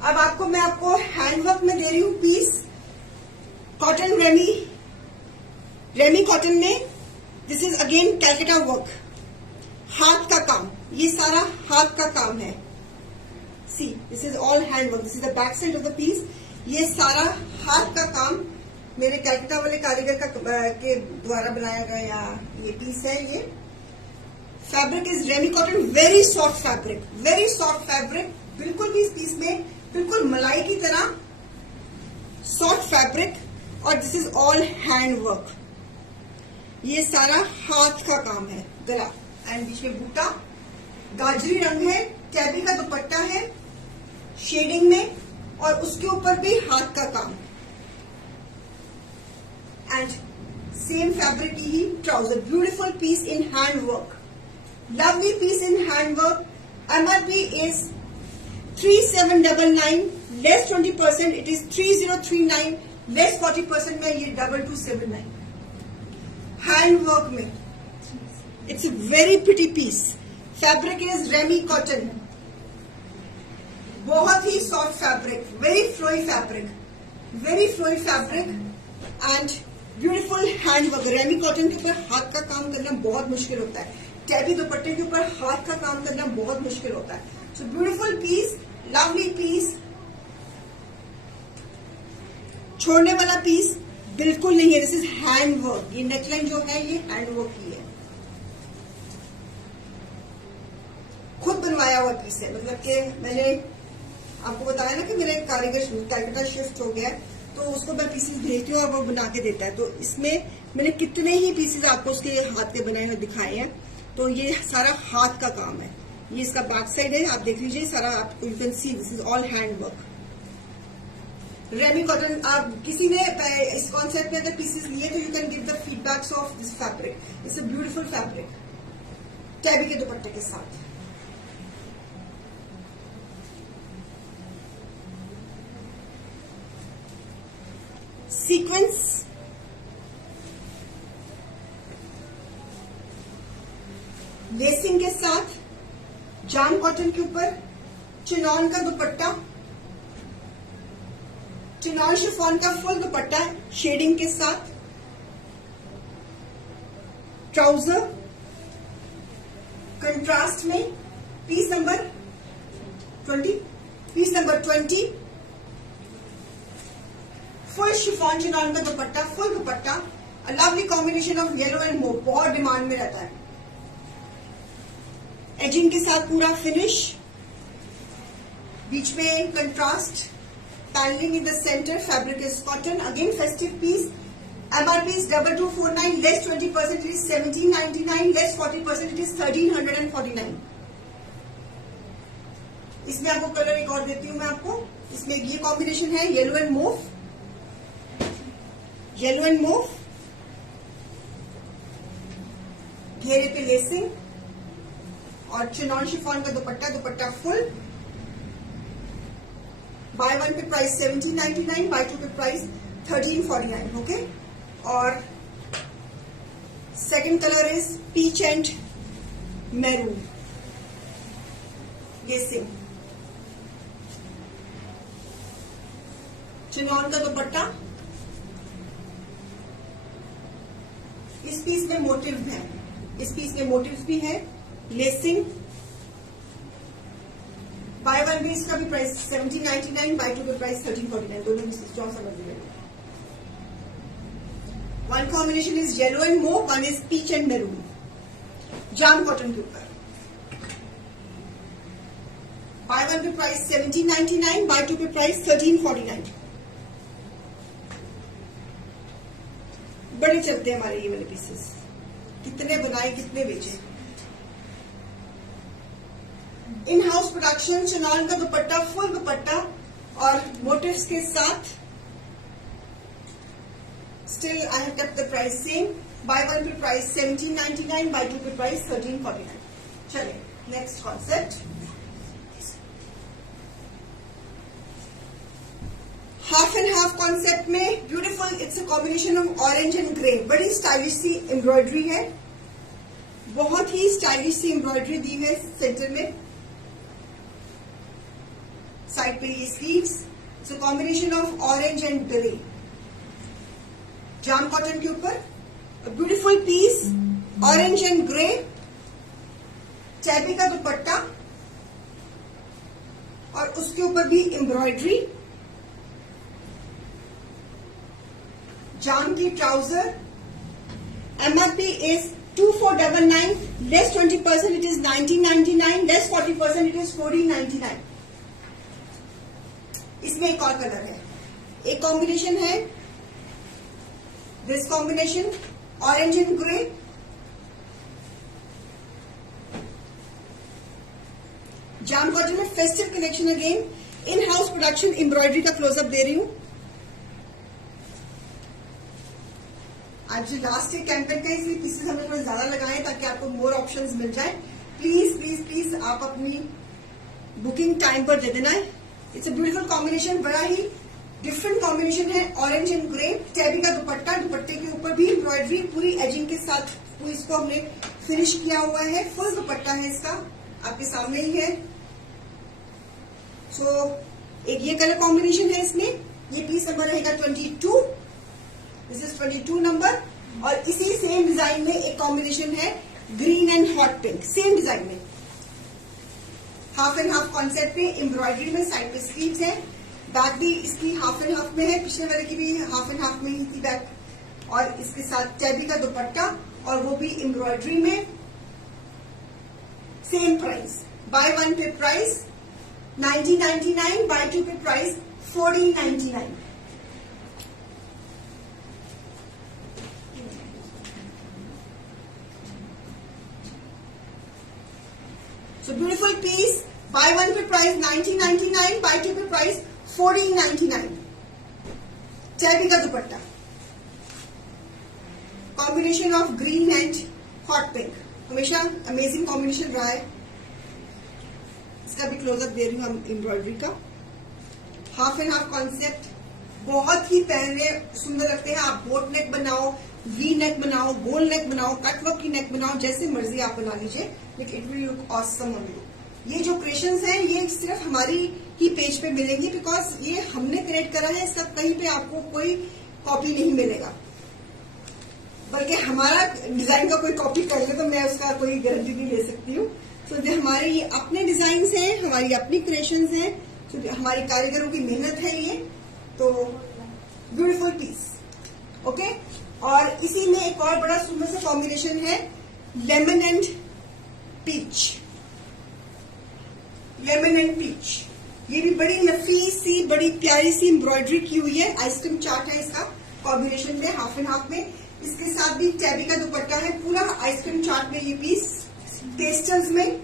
अब मैं आपको हैंडवर्क में दे रही हूं पीस. कॉटन रेमी कॉटन में. This is again Calcutta work, हाथ का काम. ये सारा हाथ का काम है. See, this is all handwork. This is the back side of the piece. ये सारा हाथ का काम मेरे कैलकाटा वाले कारीगर के द्वारा बनाया गया ये पीस है. ये fabric is ramie cotton, very soft fabric, very soft fabric. बिल्कुल भी इस पीस में बिल्कुल मलाई की तरह सॉफ्ट फैब्रिक. और this is all hand work. ये सारा हाथ का काम है. गला एंड बीच में बूटा, गाजरी रंग है. टैबी का दुपट्टा है शेडिंग में, और उसके ऊपर भी हाथ का काम. एंड सेम फैब्रिक की ही trouser. Beautiful piece in hand work, lovely piece in handwork. MRP is 3799 less 20%, it is 3039 less 40% में ये 2279. हैंडवर्क में it's a very pretty piece. Fabric is Remy cotton, बहुत ही soft fabric, very flowy fabric, very flowy fabric and beautiful handwork. Ramie cotton के ऊपर हाथ का काम करना बहुत मुश्किल होता है. टैबी दुपट्टे के ऊपर हाथ का काम करना बहुत मुश्किल होता है. So beautiful piece, lovely piece. छोड़ने वाला पीस बिल्कुल नहीं है। This is hand work. ये नेकलाइन जो है ये हैंड वर्क की है, खुद बनवाया हुआ पीस है। मतलब कि मैंने आपको बताया ना कि मेरा एक कारीगर कलकत्ता शिफ्ट हो गया है, तो उसको मैं पीसेस भेजती हूँ और वो बना के देता है। तो इसमें मैंने कितने ही पीसेस आपको उसके हाथ के बनाए हुए दिखाए हैं। तो ये सारा हाथ का काम है। ये इसका बैक साइड है, आप देख लीजिए सारा। आपको you can see this is all hand work. Ramie cotton, आप किसी ने इस कॉन्सेप्ट में अगर पीसेस लिए तो you can give the feedbacks of this fabric. It's a beautiful fabric, tabby के दुपट्टे के साथ। सीक्वेंस, लेसिंग के साथ, जाम कॉटन के ऊपर, चिनॉन का दुपट्टा, चिनॉन शिफॉन का फुल दुपट्टा शेडिंग के साथ, ट्राउजर कंट्रास्ट में, piece number 20, full chiffon chinon का dupatta, full dupatta, a lovely combination of yellow and mauve, बहुत डिमांड में रहता है। एजिंग के साथ पूरा फिनिश, बीच में contrast, panelling in the centre, fabric is cotton, again festive piece. MRP is 2249, less 20% it is 1799, less 40% it is 1349। इसमें आपको कलर एक और देती हूं मैं आपको। इसमें ये कॉम्बिनेशन है yellow and mauve, yellow and mauve, घेरे पे लेसिंग और चिनॉन शिफॉन का dupatta, dupatta full. Buy one pay price 1799, buy two pay price 1349। Okay, और second colour is peach and maroon, lacing, chinon का दुपट्टा। इस पीस में मोटिव है, इस पीस में मोटिव्स भी है, लेसिंग। बाय वन भी इसका भी प्राइस 1799, बाय टू का प्राइस 1349, दोनों जो समझ लीजिए। One combination is yellow and mauve, one is peach and maroon, jam cotton के ऊपर। Buy one pay price 1799, buy two pay price 1349। बड़े चलते हैं हमारे ये वाले पीसेस, कितने बनाए कितने बेचे। इन हाउस प्रोडक्शन, चिनॉन का दुपट्टा, फुल दुपट्टा और मोटिव्स के साथ। Still I have kept the price same. Buy one pay price 1799, buy two pay price 1349। चलिए next concept, half and half concept में beautiful, it's a combination of orange and grey. बड़ी stylish सी embroidery है, बहुत ही stylish सी embroidery दी है centre में, side पे ये sleeves. It's a combination of orange and grey, jam cotton के ऊपर, beautiful piece, orange and grey, चैपी का दुपट्टा और उसके ऊपर भी एम्ब्रॉयडरी, जाम की trouser. MRP is 2499, less 20% it is 1999, less 40% it is 1499। इसमें एक और कलर है, एक कॉम्बिनेशन है this combination, orange and grey, jam cotton में festive collection. Again in house production embroidery का क्लोजअप दे रही हूं। आज जो लास्ट ईयर कैंपेन का, इसलिए पीसेस हमने थोड़े ज्यादा लगाए ताकि आपको मोर ऑप्शंस मिल जाए। प्लीज प्लीज प्लीज आप अपनी बुकिंग टाइम पर दे देना है। इट्स अ ब्यूटीफुल कॉम्बिनेशन, बड़ा ही डिफरेंट कॉम्बिनेशन है, ऑरेंज एंड ग्रे, टैबी का दुपट्टा, दुपट्टे के ऊपर भी एम्ब्रॉयडरी पूरी एजिंग के साथ, पूरी इसको हमने फिनिश किया हुआ है। फुल दुपट्टा है इसका, आपके सामने ही है। सो एक ये कलर कॉम्बिनेशन है इसमें। ये पीस नंबर रहेगा 22, दिस इज 22 नंबर। और इसी सेम डिजाइन में एक कॉम्बिनेशन है green and hot pink, same design में, हाफ एंड हाफ कॉन्सेप्ट में, एम्ब्रॉयडरी में, साइड पे स्लीव्स है, बैक भी इसकी हाफ एंड हाफ में है, पिछले वाले की भी हाफ एंड हाफ में ही थी बैक, और इसके साथ टैबी का दुपट्टा और वो भी एम्ब्रॉयडरी में। Same price, buy one pay price 1999, buy two pay price 1499। So beautiful piece, buy one पे प्राइस 1999, buy two पे प्राइस 1499। टैबी का दुपट्टा, combination of green and hot pink, हमेशा अमेजिंग कॉम्बिनेशन रहा है। इसका भी क्लोजअप दे रही हूं हम एम्ब्रॉयडरी का। हाफ एंड हाफ कॉन्सेप्ट, बहुत ही पहनने सुंदर लगते हैं। आप बोट नेक बनाओ, वी नेक बनाओ, गोल नेक बनाओ, कटवर्क की नेक बनाओ, जैसे मर्जी आप बना लीजिए, लेकिन it will look awesome on you. ये जो क्रिएशंस हैं ये सिर्फ हमारी ही पेज पे मिलेंगी, बिकॉज ये हमने क्रिएट करा है, इसका कहीं पे आपको कोई कॉपी नहीं मिलेगा। बल्कि हमारा डिजाइन का कोई कॉपी कर ले तो मैं उसका कोई गारंटी नहीं ले सकती हूँ। तो जो हमारे ये अपने डिजाइन हैं, हमारी अपनी क्रिएशंस हैं, तो हमारी कारीगरों की मेहनत है ये। तो ब्यूटीफुल पीस, ओके। और इसी में एक और बड़ा सुंदर सा कॉम्बिनेशन है, lemon and peach. Lemon and peach, ये भी बड़ी नफीस सी, बड़ी प्यारी सी एम्ब्रॉयडरी की हुई है। आइसक्रीम चार्ट है इसका कॉम्बिनेशन में, हाफ एंड हाफ में। इसके साथ भी टैबी का दुपट्टा है, पूरा आइसक्रीम चार्ट में ये पीस। पेस्टल्स में,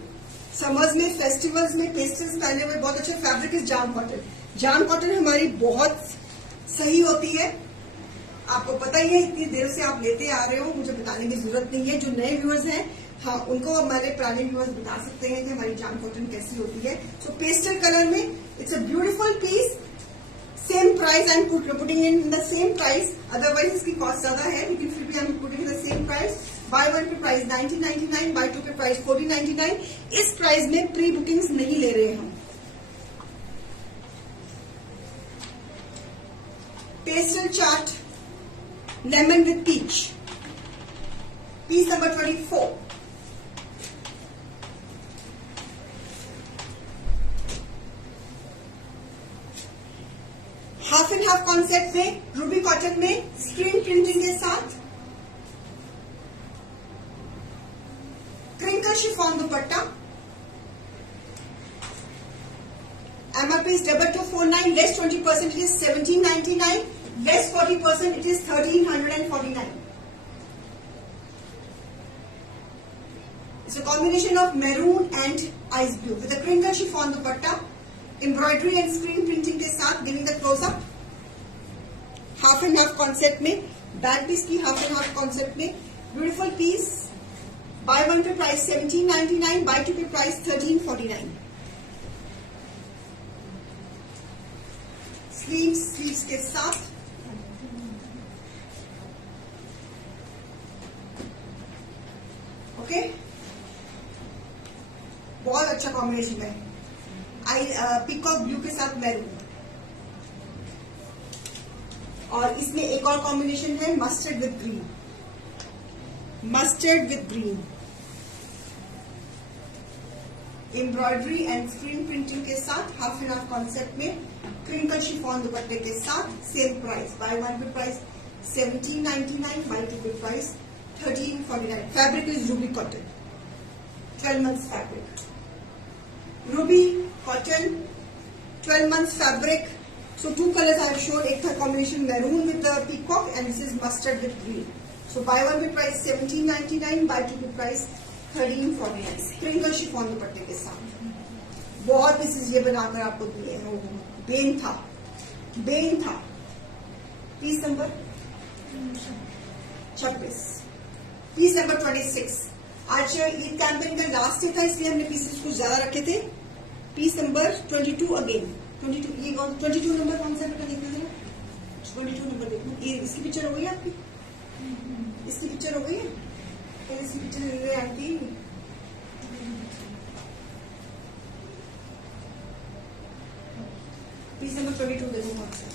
समर्स में, फेस्टिवल्स में पेस्टल्स पहने हुए बहुत अच्छा फैब्रिक है जाम कॉटन। जाम कॉटन हमारी बहुत सही होती है, आपको पता ही है, इतनी देर से आप लेते आ रहे हो, मुझे बताने की जरूरत नहीं है। जो नए व्यूअर्स हैं, हाँ, उनको हमारे पुराने व्यूअर्स बता सकते हैं कि हमारी जाम कॉटन कैसी होती है। सो पेस्टल कलर में it's a beautiful piece. Same price, I am putting in the same price, otherwise इसकी कॉस्ट ज्यादा है, लेकिन फिर भी I am putting the same price. Buy one pay price 1999, buy two pay price 1499। इस price में pre bookings नहीं ले रहे हम। Pastel chart, lemon with peach, piece number 24। Half and half concept में, रूबी कॉटन में, स्क्रीन प्रिंटिंग के साथ, crinkle chiffon dupatta. MRP is 2249, less 20% it is 1799, less 40% it is 1349. It's a combination of maroon and ice blue with a crinkle chiffon dupatta, embroidery and screen printing के साथ, giving the close up. Half and half concept में, back piece की half and half concept में, beautiful piece. Buy one pay price 1799, buy two pay price 1349। Sleeves के साथ, okay. बहुत अच्छा combination है, पीकॉक ब्लू के साथ मैरून। और इसमें एक और कॉम्बिनेशन है, mustard with green. Mustard with green, embroidery and screen printing के साथ, हाफ एंड हाफ कॉन्सेप्ट में, क्रिंकल शिफॉन दुपट्टे के साथ। Same price, buy one pay price 1799, buy two pay price 1349। Fabric is Ruby cotton, 12 months fabric, Ruby cotton, 12 months fabric. So two colors I have shown, एक था combination maroon with the peacock and this is mustard with green. So buy one with price 1799, buy two with price 1349। Crinkle chiffon दुपट्टे के साथ, बहुत pieces ये बनाकर आपको दिए हैं। बेन था। Piece number 26, piece number 26। आज ईद कैंपेन का लास्ट डे था, इसलिए हमने पीसेस कुछ ज्यादा रखे थे। पीस नंबर 22 अगेन, 22, ये 22 नंबर कौन सा बेटा देखना जरा, 22 नंबर देखना। ये इसकी पिक्चर हो गई है आपकी, इसकी पिक्चर हो गई है, फिर इसकी पिक्चर ले रहे आंटी। पीस नंबर 22 देखो कौन सा।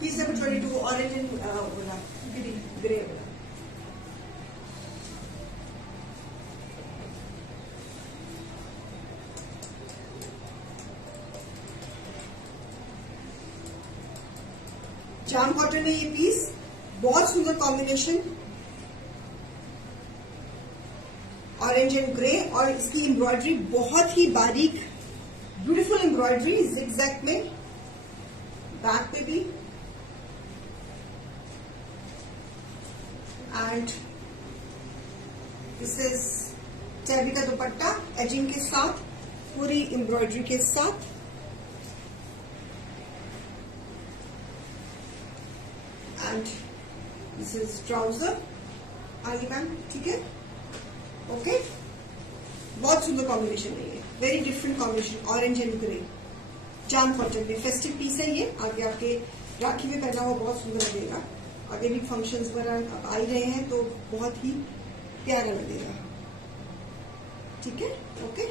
पीस नंबर 22 ऑरेंज एंड बोला ग्रे वाला। जाम कॉटन है ये पीस, बहुत सुंदर कॉम्बिनेशन, ऑरेंज एंड ग्रे, और इसकी एम्ब्रॉयडरी बहुत ही बारीक ब्यूटीफुल एम्ब्रॉयडरी जिगजैग में, बैक पे भी, एंड दिस इज चेरी का दुपट्टा एजिंग के साथ, पूरी एम्ब्रॉयडरी के साथ, एंड दिस इज ट्राउजर आगे मैम, ठीक है, ओके। बहुत सुंदर कॉम्बिनेशन है ये, very different combination, orange and grey, jam cotton में फेस्टिव पीस है ये, आगे आपके राखी में पहना हुआ बहुत सुंदर लगेगा, आगे भी फंक्शंस वगैरह आ ही रहे हैं तो बहुत ही प्यारा लगेगा, ठीक है, ओके।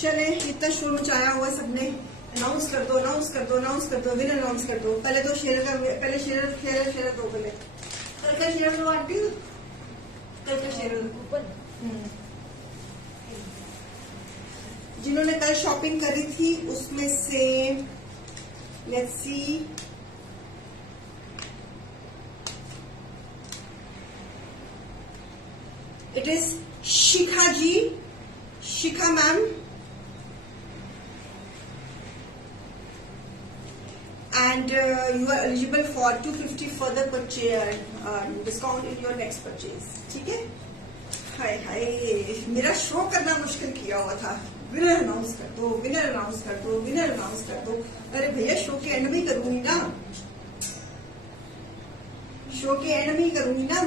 चले, इतना शोर मचाया हुआ सबने, अनाउंस कर दो, अनाउंस कर दो, अनाउंस कर दो, विनर अनाउंस कर दो। पहले तो शेयर का, पहले शेयर दो, पहले कल का शेयर दो आंटी, कल का शेयर ऊपर। जिन्होंने कल शॉपिंग करी थी उसमें से let's see, it is Shikha ji, Shikha ma'am, and you are eligible for 250 further purchase discount in your next purchase, ठीक है। हाय हाय, मेरा शो करना मुश्किल किया हुआ था, विनर अनाउंस कर दो, विनर अनाउंस कर दो, विनर अनाउंस कर दो। अरे भैया शो के एंड में ही करूंगी ना, शो के एंड में ही करूंगी ना।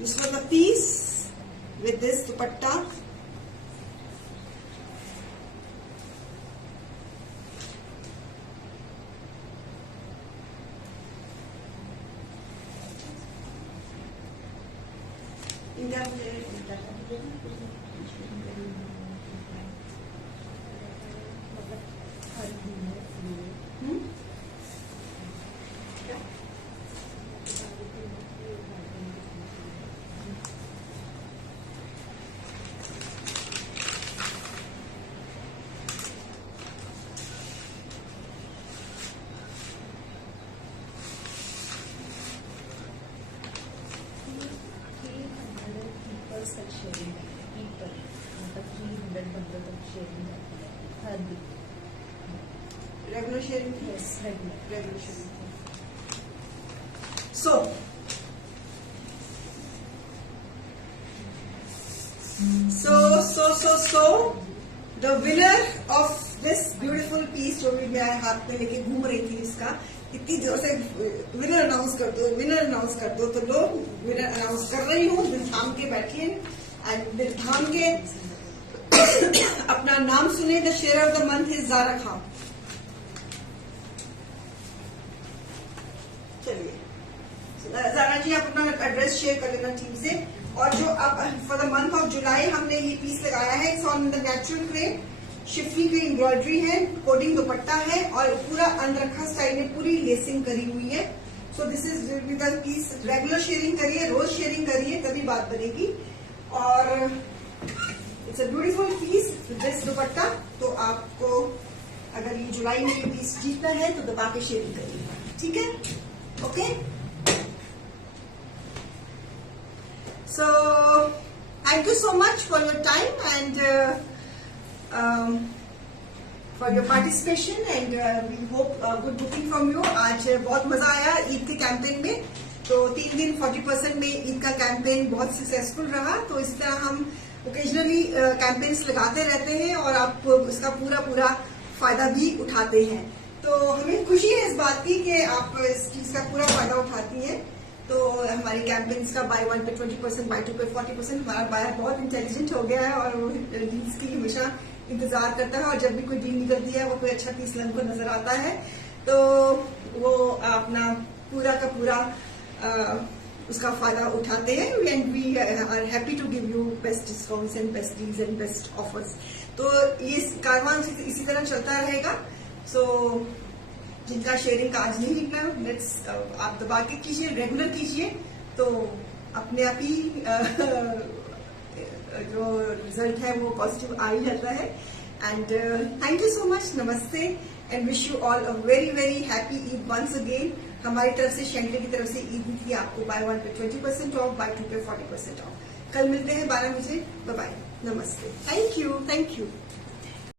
This was a piece with this dupatta. Sharing people, मतलब 300 बंदों तक शेयरिंग जाती है हर दिन। Regular sharing, yes, regular sharing. So the winner of this beautiful piece जो भी मैं हाथ में लेके घूम रही थी, इसका इतनी जोर से विनर अनाउंस कर दो, विनर अनाउंस कर दो, तो लोग विनर अनाउंस कर रही हूँ। दिल थाम के बैठिए एंड दिल थाम के अपना नाम सुने। The share of the month is Zara Khan. चलिए ज़ारा जी, आप अपना एड्रेस शेयर कर लेना टीम से। और जो अब for the month of July हमने ये पीस लगाया है, it's on the natural crepe, शिफनी की एम्ब्रॉयडरी है, कोडिंग दुपट्टा है और पूरा अनरखा स्टाइल में पूरी लेसिंग करी हुई है। So this is the piece. Regular sharing करिए, रोज शेयरिंग करिए, तभी बात बनेगी। और it's a beautiful piece this dupatta. तो आपको अगर ये जुलाई में ये पीस जीतना है तो दबा के शेयरिंग करिए, ठीक है, okay. So thank you so much for your time and for your participation and we hope good booking from you। आज बहुत मजा आया ईद के कैंपेन में। तो 3 दिन 40% में ईद का कैंपेन बहुत सक्सेसफुल रहा। तो इस तरह हम ओकेजनली कैंपेन्स लगाते रहते हैं और आप इसका पूरा फायदा भी उठाते हैं। तो हमें खुशी है इस बात की कि आप इस चीज का पूरा फायदा उठाती हैं। तो हमारे कैंपेन्स का बाय 1 पे 20%, बाय 2 पे 40%। हमारा बायर बहुत इंटेलिजेंट हो गया है और वो डील्स की हमेशा इंतजार करता है और जब भी कोई डील निकलती है, वो कोई अच्छा पीस लन को नजर आता है तो वो अपना पूरा का पूरा उसका फायदा उठाते हैं। And we are happy to give you best discounts and best deals and best offers. तो ये कारवां इसी तरह चलता रहेगा। सो जिनका शेयरिंग का आज नहीं निकला, लेट्स आप दबा के कीजिए, रेगुलर कीजिए, तो अपने आप ही जो रिजल्ट है वो पॉजिटिव आ ही जाता है। And thank you so much, नमस्ते, and wish you all a very very happy Eid once again. हमारी तरफ से, शैंडले की तरफ से ईद की आपको बाय 1 पे 20% ऑफ, बाय 2 पे 40% ऑफ। कल मिलते हैं 12 बजे। बाय बाय, नमस्ते, थैंक यू।